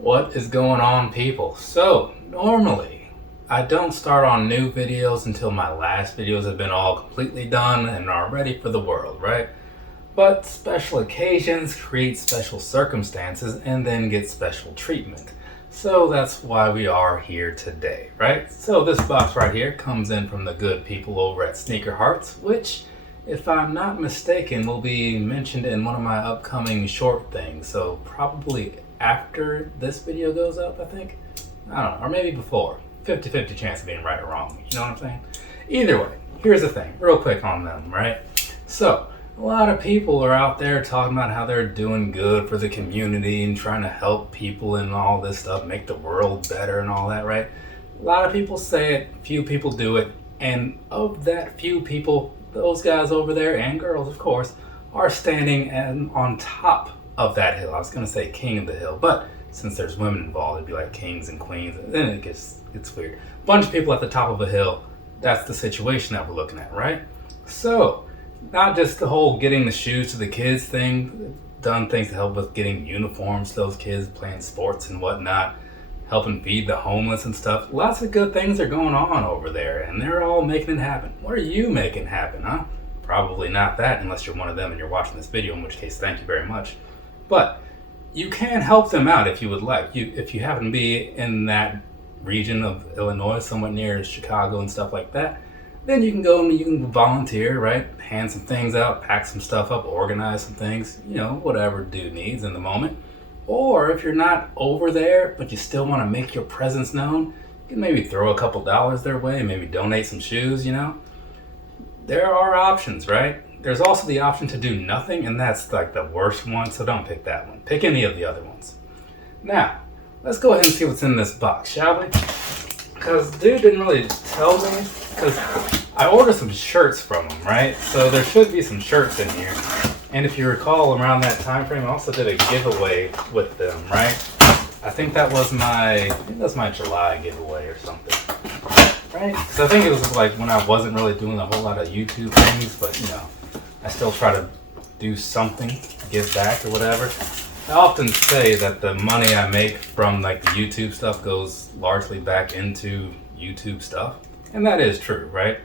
What is going on, people? So normally I don't start on new videos until my last videos have been all completely done and are ready for the world, right? But special occasions create special circumstances and then get special treatment. So that's why we are here today, right? So this box right here comes in from the good people over at Heartz, which, if I'm not mistaken, will be mentioned in one of my upcoming short things. So probably after this video goes up, I think. I don't know, or maybe before. 50-50 chance of being right or wrong, you know what I'm saying? Either way, here's the thing, real quick on them, right? So, a lot of people are out there talking about how they're doing good for the community and trying to help people and all this stuff, make the world better and all that, right? A lot of people say it, few people do it, and of that few people, those guys over there, and girls of course, are standing on top of that hill. I was going to say king of the hill, but since there's women involved, it'd be like kings and queens, and then it's weird. Bunch of people at the top of a hill, that's the situation that we're looking at, right? So, not just the whole getting the shoes to the kids thing, done things to help with getting uniforms to those kids, playing sports and whatnot, helping feed the homeless and stuff. Lots of good things are going on over there, and they're all making it happen. What are you making happen, huh? Probably not that, unless you're one of them and you're watching this video, in which case, thank you very much. But you can help them out if you would like. If you happen to be in that region of Illinois, somewhat near Chicago and stuff like that, then you can go and you can volunteer, right? Hand some things out, pack some stuff up, organize some things, you know, whatever dude needs in the moment. Or if you're not over there, but you still want to make your presence known, you can maybe throw a couple dollars their way, maybe donate some shoes, you know? There are options, right? There's also the option to do nothing, and that's like the worst one, so don't pick that one. Pick any of the other ones. Now, let's go ahead and see what's in this box, shall we? Because dude didn't really tell me, because I ordered some shirts from him, right? So there should be some shirts in here. And if you recall, around that time frame, I also did a giveaway with them, right? I think that was my July giveaway or something. Right? Because I think it was like when I wasn't really doing a whole lot of YouTube things, but you know, I still try to do something, give back or whatever. I often say that the money I make from like the YouTube stuff goes largely back into YouTube stuff. And that is true, right?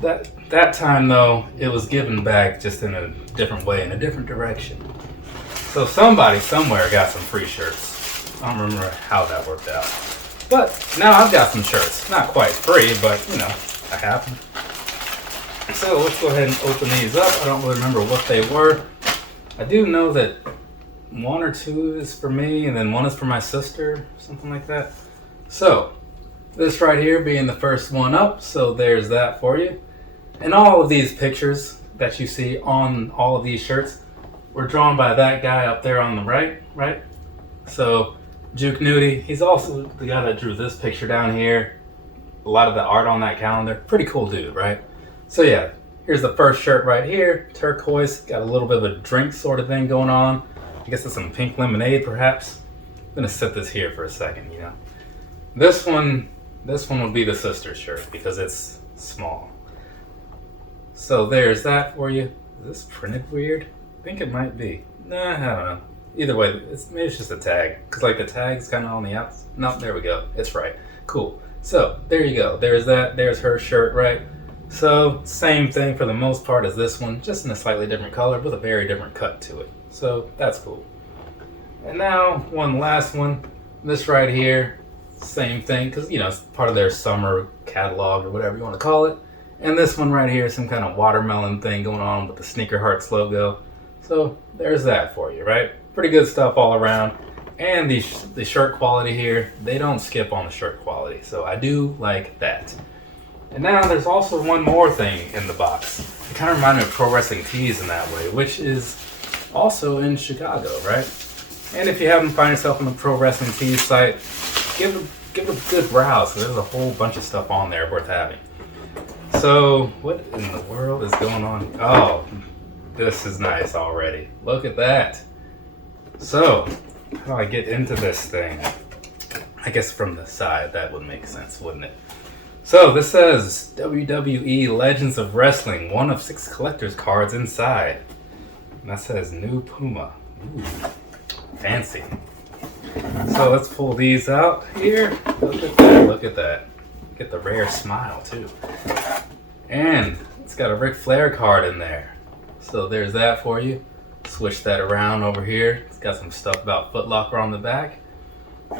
That time though, it was given back just in a different way, in a different direction. So somebody somewhere got some free shirts. I don't remember how that worked out. But now I've got some shirts. Not quite free, but you know, I have them. So let's go ahead and open these up. I don't really remember what they were. I do know that one or two is for me, and then one is for my sister, something like that. So, this right here being the first one up, so there's that for you. And all of these pictures that you see on all of these shirts were drawn by that guy up there on the right? So, Juke Nudey, he's also the guy that drew this picture down here. A lot of the art on that calendar. Pretty cool dude, right? So yeah, here's the first shirt right here. Turquoise, got a little bit of a drink sort of thing going on. I guess it's some pink lemonade perhaps. I'm gonna set this here for a second, you know. This one would be the sister's shirt because it's small. So there's that for you. Is this printed weird? I think it might be. Nah, I don't know. Either way, maybe it's just a tag. Because like the tag's kind of on the outside. No, there we go. It's right. Cool. So there you go. There's that. There's her shirt, right? So same thing for the most part as this one, just in a slightly different color with a very different cut to it. So that's cool. And now one last one. This right here, same thing, because you know it's part of their summer catalog or whatever you want to call it. And this one right here is some kind of watermelon thing going on with the Heartz logo. So there's that for you, right? Pretty good stuff all around. And the shirt quality here, they don't skip on the shirt quality. So I do like that. And now there's also one more thing in the box. It kind of reminded me of Pro Wrestling Tees in that way, which is also in Chicago, right? And if you happen to find yourself on the Pro Wrestling Tees site, give it a good browse, because there's a whole bunch of stuff on there worth having. So, what in the world is going on? Oh, this is nice already. Look at that. So, how do I get into this thing? I guess from the side, that would make sense, wouldn't it? So, this says WWE Legends of Wrestling, 1 of 6 collector's cards inside. And that says New Puma. Ooh, fancy. So let's pull these out here. Look at that, look at that. Get the rare smile too. And it's got a Ric Flair card in there. So there's that for you. Switch that around over here. It's got some stuff about Foot Locker on the back.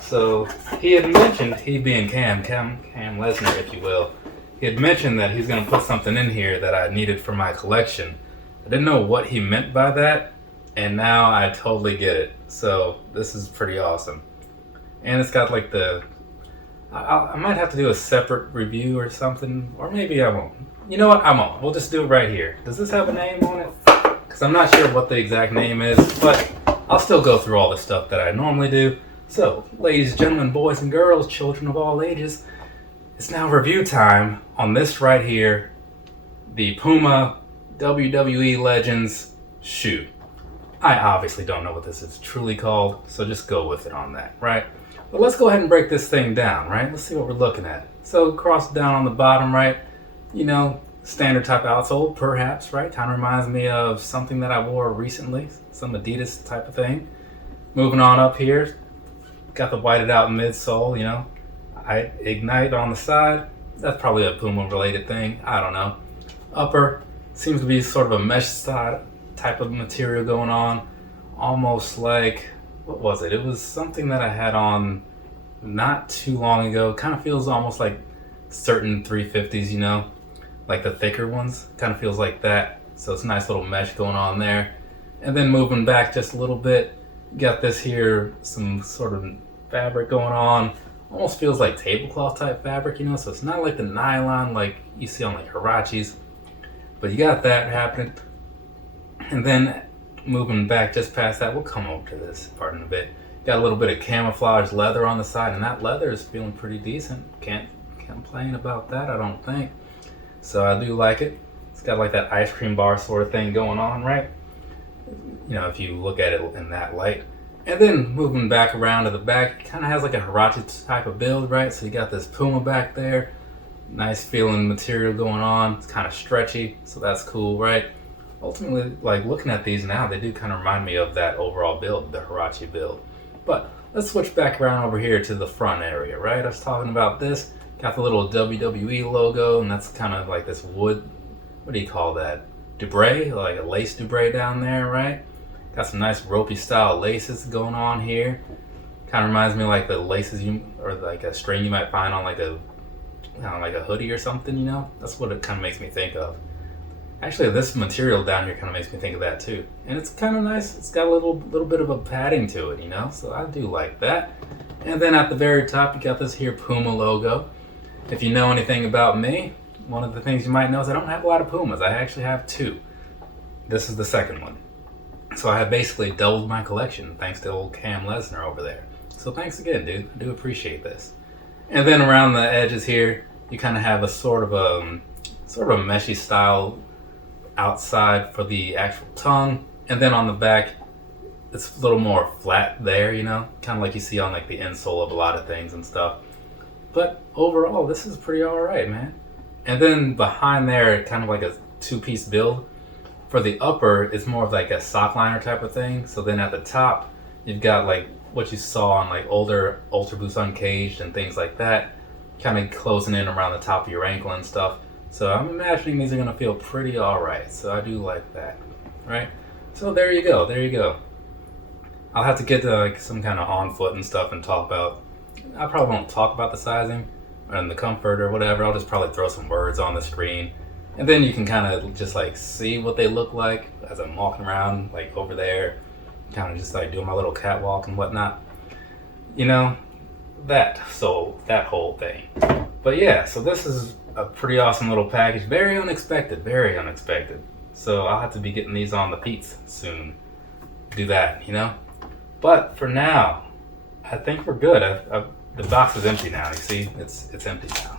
So he had mentioned, he being Cam Lesnar, if you will, he had mentioned that he's going to put something in here that I needed for my collection. I didn't know what he meant by that, and now I totally get it. So this is pretty awesome. And it's got like the, I might have to do a separate review or something, or maybe I won't. You know what, I won't. We'll just do it right here. Does this have a name on it? Because I'm not sure what the exact name is, but I'll still go through all the stuff that I normally do. So, ladies, gentlemen, boys and girls, children of all ages, it's now review time on this right here, the Puma WWE Legends shoe. I obviously don't know what this is truly called, so just go with it on that, right? But let's go ahead and break this thing down, right? Let's see what we're looking at. So, cross down on the bottom, right? You know, standard type outsole, perhaps, right? Kind of reminds me of something that I wore recently, some Adidas type of thing. Moving on up here, got the whited out midsole, you know. I ignite on the side. That's probably a Puma related thing. I don't know. Upper seems to be sort of a mesh side type of material going on. Almost like, what was it? It was something that I had on not too long ago. Kind of feels almost like certain 350s, you know, like the thicker ones. Kind of feels like that. So it's a nice little mesh going on there. And then moving back just a little bit, got this here, some sort of fabric going on. Almost feels like tablecloth type fabric, you know, so it's not like the nylon like you see on like Huaraches, but you got that happening. And then moving back just past that, we'll come over to this part in a bit. Got a little bit of camouflage leather on the side, and that leather is feeling pretty decent. Can't complain about that, I don't think. So I do like it. It's got like that ice cream bar sort of thing going on, right? You know, if you look at it in that light. And then moving back around to the back, it kind of has like a Huarache type of build, right? So you got this Puma back there. Nice feeling material going on. It's kind of stretchy, so that's cool, right? Ultimately, like looking at these now, they do kind of remind me of that overall build, the Huarache build. But let's switch back around over here to the front area, right? I was talking about this. Got the little WWE logo, and that's kind of like this wood, what do you call that? Dubray, like a lace dubray down there, right? Got some nice ropey style laces going on here. Kind of reminds me of like the laces or like a string you might find on like a, like a hoodie or something, you know? That's what it kind of makes me think of. Actually, this material down here kind of makes me think of that too. And it's kind of nice. It's got a little bit of a padding to it, you know? So I do like that. And then at the very top, you got this here Puma logo. If you know anything about me, one of the things you might know is I don't have a lot of Pumas. I actually have two. This is the second one. So I have basically doubled my collection thanks to old Cam Lesnar over there. So thanks again, dude. I do appreciate this. And then around the edges here, you kind of have a sort of a meshy style outside for the actual tongue. And then on the back, it's a little more flat there, you know, kind of like you see on like the insole of a lot of things and stuff. But overall, this is pretty all right, man. And then behind there, kind of like a two-piece build. For the upper, it's more of like a sock liner type of thing. So then at the top, you've got like what you saw on like older Ultra Boost Uncaged and things like that, kind of closing in around the top of your ankle and stuff. So I'm imagining these are gonna feel pretty all right. So I do like that, right? So there you go, there you go. I'll have to get to like some kind of on foot and stuff and talk about, I probably won't talk about the sizing and the comfort or whatever. I'll just probably throw some words on the screen. And then you can kind of just like see what they look like as I'm walking around like over there, kind of just like doing my little catwalk and whatnot. You know, that whole thing. But yeah, so this is a pretty awesome little package. Very unexpected, very unexpected. So I'll have to be getting these on the Pete's soon. Do that, you know? But for now, I think we're good. The box is empty now, you see? It's empty now.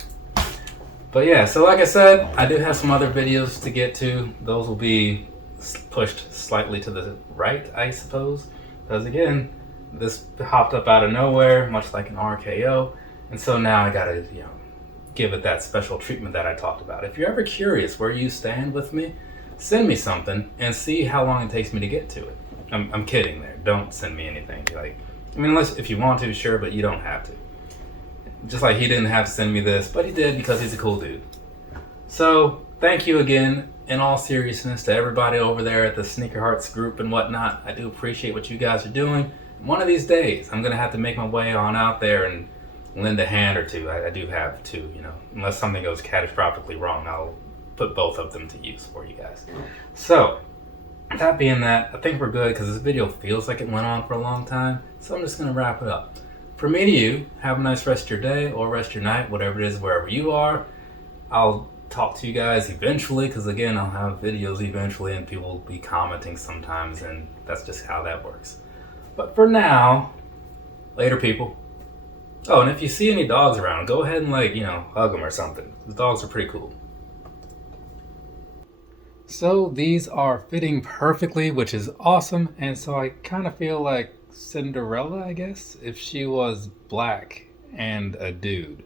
But yeah, so like I said, I do have some other videos to get to. Those will be pushed slightly to the right, I suppose. Because again, this hopped up out of nowhere, much like an RKO. And so now I gotta, you know, give it that special treatment that I talked about. If you're ever curious where you stand with me, send me something and see how long it takes me to get to it. I'm kidding there. Don't send me anything. Like, I mean, unless if you want to, sure, but you don't have to. Just like he didn't have to send me this, but he did because he's a cool dude. So, thank you again, in all seriousness, to everybody over there at the Sneaker Hearts group and whatnot. I do appreciate what you guys are doing. One of these days, I'm going to have to make my way on out there and lend a hand or two. I do have two, you know. Unless something goes catastrophically wrong, I'll put both of them to use for you guys. So, that being that, I think we're good because this video feels like it went on for a long time. So I'm just going to wrap it up. From me to you, have a nice rest of your day or rest of your night, whatever it is, wherever you are. I'll talk to you guys eventually because, again, I'll have videos eventually and people will be commenting sometimes, and that's just how that works. But for now, later, people. Oh, and if you see any dogs around, go ahead and, like, you know, hug them or something. The dogs are pretty cool. So these are fitting perfectly, which is awesome. And so I kind of feel like Cinderella, I guess, if she was black and a dude.